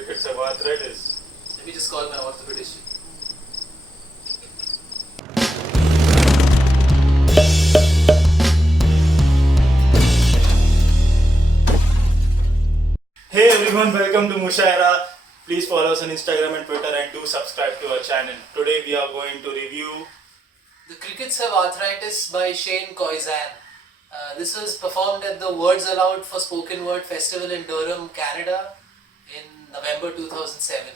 crickets have arthritis. Let me just call my orthopedist. Hey everyone, welcome to Mushaira. Please follow us on Instagram and Twitter and do subscribe to our channel. Today we are going to review The Crickets Have Arthritis by Koyczan. This was performed at the Words Aloud for Spoken Word Festival in Durham, Canada in November 2007.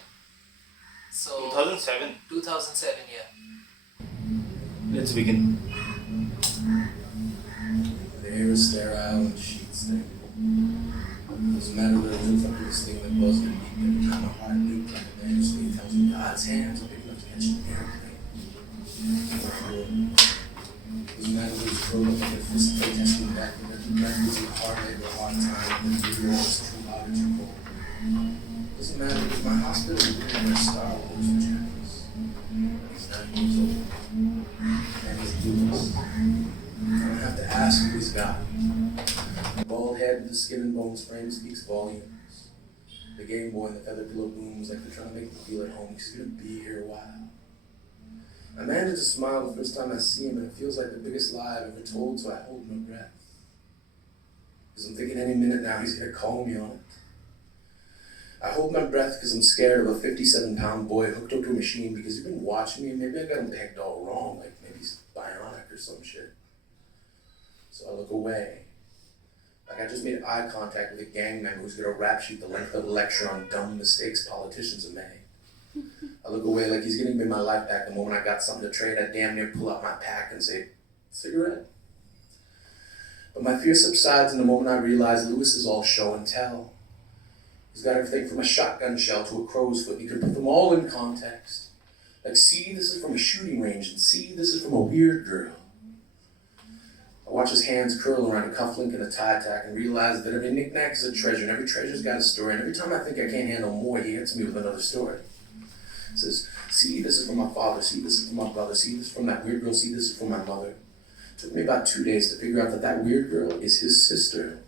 So 2007. 2007, yeah. Let's begin. The air is sterile and sheets stink. Doesn't matter what it looks like, this thing that buzzes me deep every time my heart leaks like a man sleep tells me God's hands are big enough to catch an airplane. Doesn't matter what it's curled up like a fist protesting back with every breath gives you hard labor, hard time, when the real is too loud or too cold. Doesn't matter because my hospital is wearing Star Wars pajamas. He's 9 years old. And he's clueless. I don't have to ask who he's got. The bald head with the skin and bones frame speaks volumes. The Game Boy and the feather pillow booms like they're trying to make me feel at home. He's gonna be here a while. I manage to smile the first time I see him, and it feels like the biggest lie I've ever told, so I hold my breath. Because I'm thinking any minute now he's gonna call me on it. I hold my breath because I'm scared of a 57-pound boy hooked up to a machine because he's been watching me, and maybe I got him pegged all wrong, like maybe he's bionic or some shit. So I look away. Like I just made eye contact with a gang member who's gonna rap sheet the length of a lecture on dumb mistakes politicians have made. I look away like he's gonna give me my life back the moment I got something to trade. I damn near pull out my pack and say, cigarette? But my fear subsides in the moment I realize Lewis is all show and tell. He's got everything from a shotgun shell to a crow's foot. He could put them all in context. Like, see, this is from a shooting range, and see, this is from a weird girl. I watch his hands curl around a cufflink and a tie tack and realize that every knick-knack is a treasure, and every treasure's got a story, and every time I think I can't handle more, he hits me with another story. He says, see, this is from my father, see, this is from my brother, see, this is from that weird girl, see, this is from my mother. It took me about 2 days to figure out that that weird girl is his sister.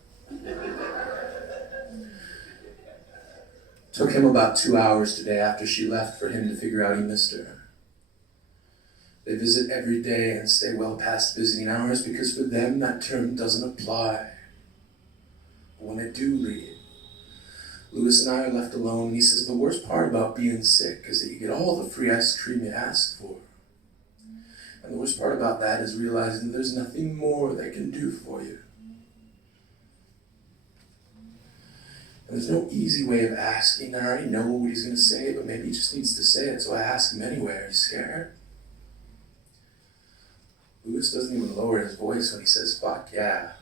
It took him about 2 hours today after she left for him to figure out he missed her. They visit every day and stay well past visiting hours because for them that term doesn't apply. But when they do leave, Lewis and I are left alone, and he says the worst part about being sick is that you get all the free ice cream you ask for. And the worst part about that is realizing there's nothing more they can do for you. And there's no easy way of asking. I already know what he's going to say, but maybe he just needs to say it, so I ask him anyway. Are you scared? Lewis doesn't even lower his voice when he says, fuck yeah.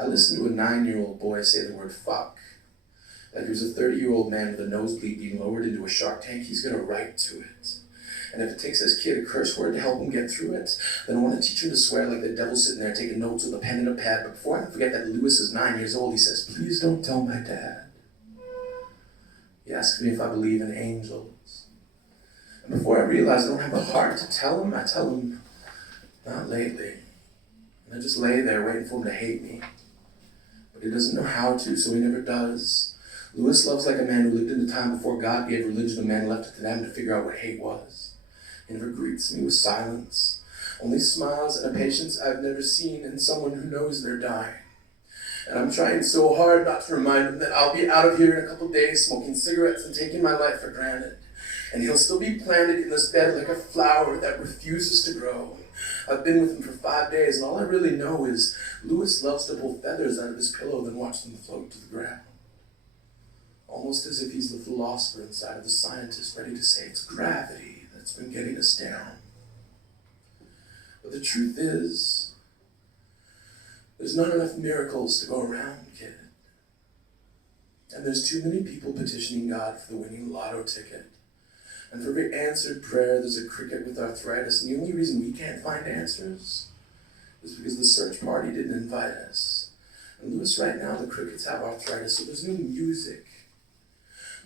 I listened to a 9-year-old boy say the word fuck. Like he was a 30-year-old man with a nosebleed being lowered into a shark tank, he's got a right to it. And if it takes this kid a curse word to help him get through it, then I want to teach him to swear like the devil sitting there taking notes with a pen and a pad. But before I can forget that Lewis is 9 years old, he says, please don't tell my dad. He asks me if I believe in angels. And before I realize I don't have the heart to tell him, I tell him, not lately. And I just lay there waiting for him to hate me. But he doesn't know how to, so he never does. Lewis loves like a man who lived in the time before God gave religion to men and left it to them to figure out what hate was. He never greets me with silence, only smiles and a patience I've never seen in someone who knows they're dying. And I'm trying so hard not to remind him that I'll be out of here in a couple days smoking cigarettes and taking my life for granted. And he'll still be planted in this bed like a flower that refuses to grow. I've been with him for 5 days, and all I really know is Lewis loves to pull feathers out of his pillow, then watch them float to the ground. Almost as if he's the philosopher inside of the scientist, ready to say it's gravity that's been getting us down. But the truth is, there's not enough miracles to go around, kid. And there's too many people petitioning God for the winning lotto ticket. And for every answered prayer, there's a cricket with arthritis. And the only reason we can't find answers is because the search party didn't invite us. And Lewis, right now, the crickets have arthritis, so there's no music.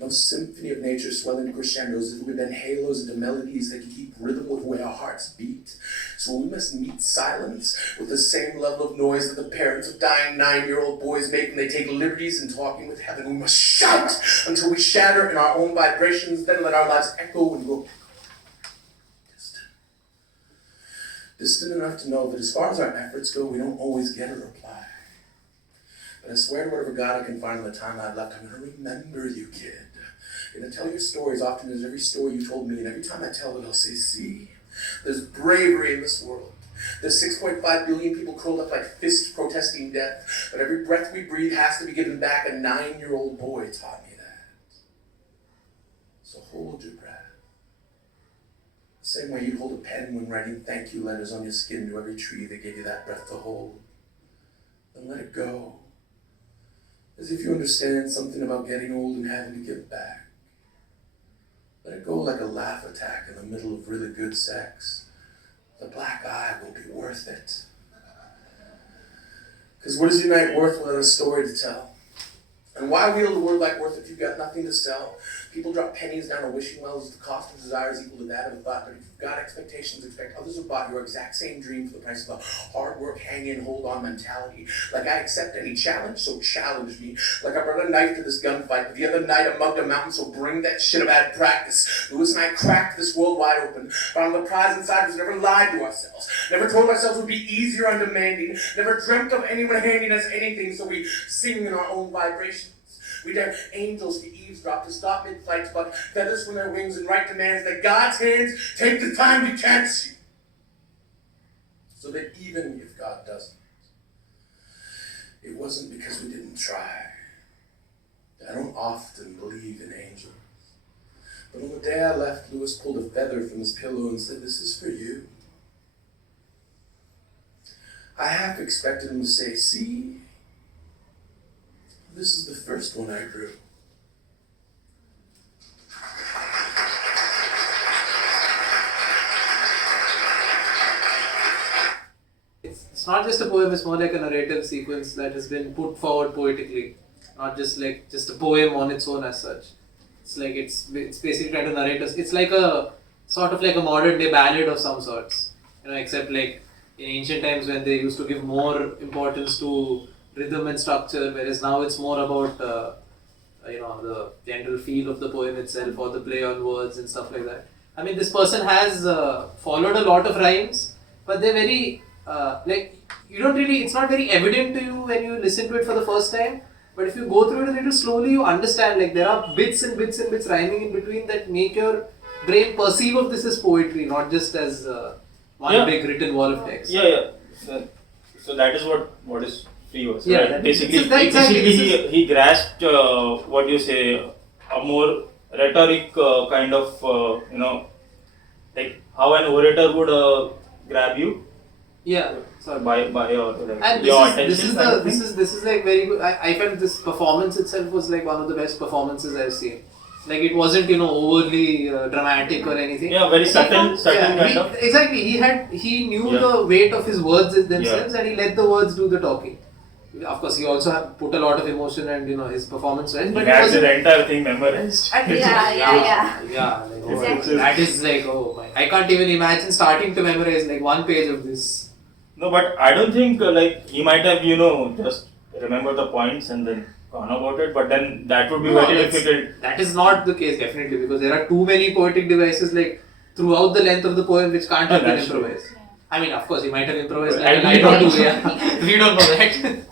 No symphony of nature swelling to crescendos, if we then halos into melodies that can keep rhythm with the way our hearts beat. So we must meet silence with the same level of noise that the parents of dying 9-year-old boys make when they take liberties in talking with heaven. We must shout until we shatter in our own vibrations, then let our lives echo and go distant. Distant enough to know that as far as our efforts go, we don't always get a reply. But I swear to whatever God I can find in the time I have left, I'm going to remember you, kid. I'm going to tell your stories often as every story you told me, and every time I tell it, I'll say, see, there's bravery in this world. There's 6.5 billion people curled up like fists protesting death, but every breath we breathe has to be given back. A 9-year-old boy taught me that. So hold your breath. The same way you'd hold a pen when writing thank you letters on your skin to every tree that gave you that breath to hold. Then let it go. As if you understand something about getting old and having to give back. Let it go like a laugh attack in the middle of really good sex. The black eye will be worth it. Because what is your night worth without a story to tell? And why wield a word like worth if you've got nothing to sell? People drop pennies down a wishing well as the cost of desire is equal to that of a thought. But if you've got expectations, expect others will buy your exact same dream for the price of a hard work, hang in, hold on mentality. Like I accept any challenge, so challenge me. Like I brought a knife to this gunfight, but the other night I mugged a mountain, so bring that shit of bad practice. Lewis and I cracked this world wide open. But on the prize inside was never lied to ourselves. Never told ourselves it would be easier and demanding. Never dreamt of anyone handing us anything, so we sing in our own vibrations. We dare angels to eavesdrop, to stop mid-flight, to pluck feathers from their wings and write demands that God's hands take the time to catch you. So that even if God doesn't, it wasn't because we didn't try. I don't often believe in angels. But on the day I left, Lewis pulled a feather from his pillow and said, "This is for you." I half expected him to say, "See, this is the first one I grew." It's not just a poem, it's more like a narrative sequence that has been put forward poetically. Not just like just a poem on its own as such. It's like it's basically trying to narrate us. It's like a sort of like a modern day ballad of some sorts. Except like in ancient times when they used to give more importance to rhythm and structure, whereas now it's more about the general feel of the poem itself or the play on words and stuff like that. I mean, this person has followed a lot of rhymes, but they're very you don't really. It's not very evident to you when you listen to it for the first time. But if you go through it a little slowly, you understand. Like there are bits and bits and bits rhyming in between that make your brain perceive of this as poetry, not just as one big written wall of text. So that is what is free verse, yeah, right? Basically, he grasped what you say, a more rhetoric kind of like how an orator would grab you. Yeah, sorry. By your and your this attention. This is like very good. I felt this performance itself was like one of the best performances I've seen. Like it wasn't overly dramatic or anything. Yeah, very subtle kind of. Exactly. He knew the weight of his words themselves, and he let the words do the talking. Of course, he also put a lot of emotion and his performance went. But he has the entire thing memorized. Yeah. Exactly. That is like I can't even imagine starting to memorize like one page of this. No, but I don't think like he might have just remember the points and then gone about it. But then that would be very difficult. That is not the case definitely, because there are too many poetic devices like throughout the length of the poem which can't have been improvised. Yeah. I mean, of course, he might have improvised. I don't know. We don't know that.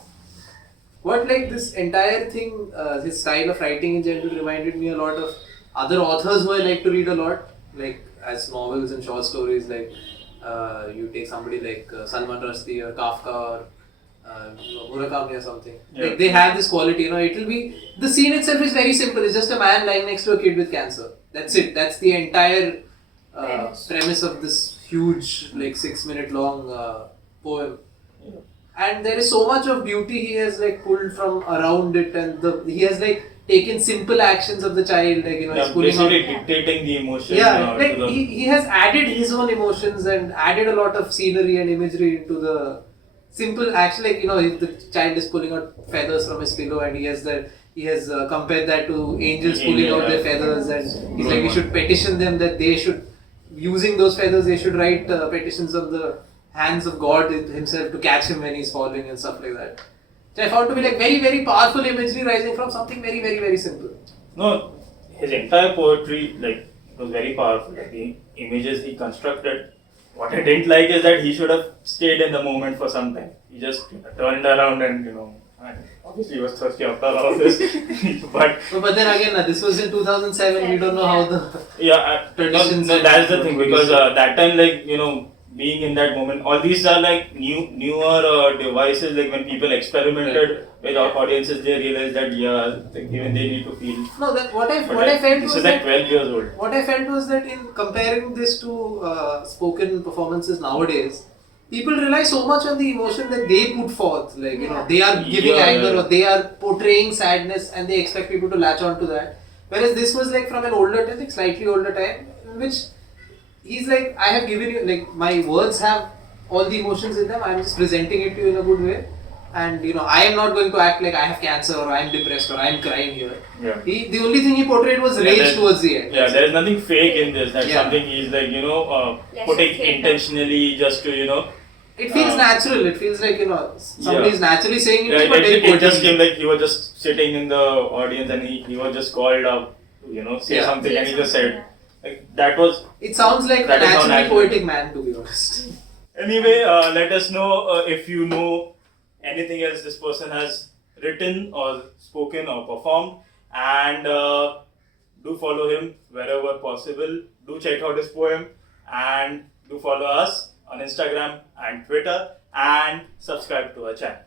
What this entire thing, his style of writing in general reminded me a lot of other authors who I like to read a lot, like as novels and short stories. Like you take somebody like Salman Rushdie or Kafka or Murakami or something. Yeah. Like they have this quality. It will be the scene itself is very simple. It's just a man lying next to a kid with cancer. That's it. That's the entire premise of this huge 6-minute long poem. Yeah. And there is so much of beauty he has pulled from around it, and he has taken simple actions of the child, he's pulling out. Dictating the emotion. Yeah, he has added his own emotions and added a lot of scenery and imagery into the simple action. If the child is pulling out feathers from his pillow and he has the he has compared that to angels Angel, pulling out right. their feathers, and he's like, we Right. should petition them that they should, using those feathers, they should write petitions on the hands of God himself to catch him when he's falling and stuff like that. So I found to be like very, very powerful imagery rising from something very, very, very simple. No, his entire poetry, like, was very powerful. Like, the images he constructed. What I didn't like is that he should have stayed in the moment for some time. He just turned around and, and obviously he was thirsty after all of this. But then again, this was in 2007. We don't know how the traditions. No, that's the thing, because that time, like, being in that moment, all these are like newer devices. Like, when people experimented with our audiences, they realized that like, even they need to feel. No, that what I felt this was is that like 12 years old. what I felt was that in comparing this to spoken performances nowadays, people rely so much on the emotion that they put forth. Like, they are giving anger or they are portraying sadness, and they expect people to latch on to that. Whereas this was like from an older time, like slightly older time, in which he's like, I have given you, like, my words have all the emotions in them. I'm just presenting it to you in a good way. And, I am not going to act like I have cancer or I am depressed or I am crying here. Yeah. The only thing he portrayed was rage towards the end. Yeah, there is nothing fake in this. That's Yeah. something he's like, Yes, putting fake. intentionally just to, It feels natural. It feels like, somebody is naturally saying it, Yeah, but very it just poetically. came like he was just sitting in the audience and he was just called up to, say Yeah. something, and he just said, like, that was. It sounds like a That is how naturally natural. poetic man, to be honest. Anyway, let us know if you know anything else this person has written or spoken or performed, and do follow him wherever possible. Do check out his poem, and do follow us on Instagram and Twitter, and subscribe to our channel.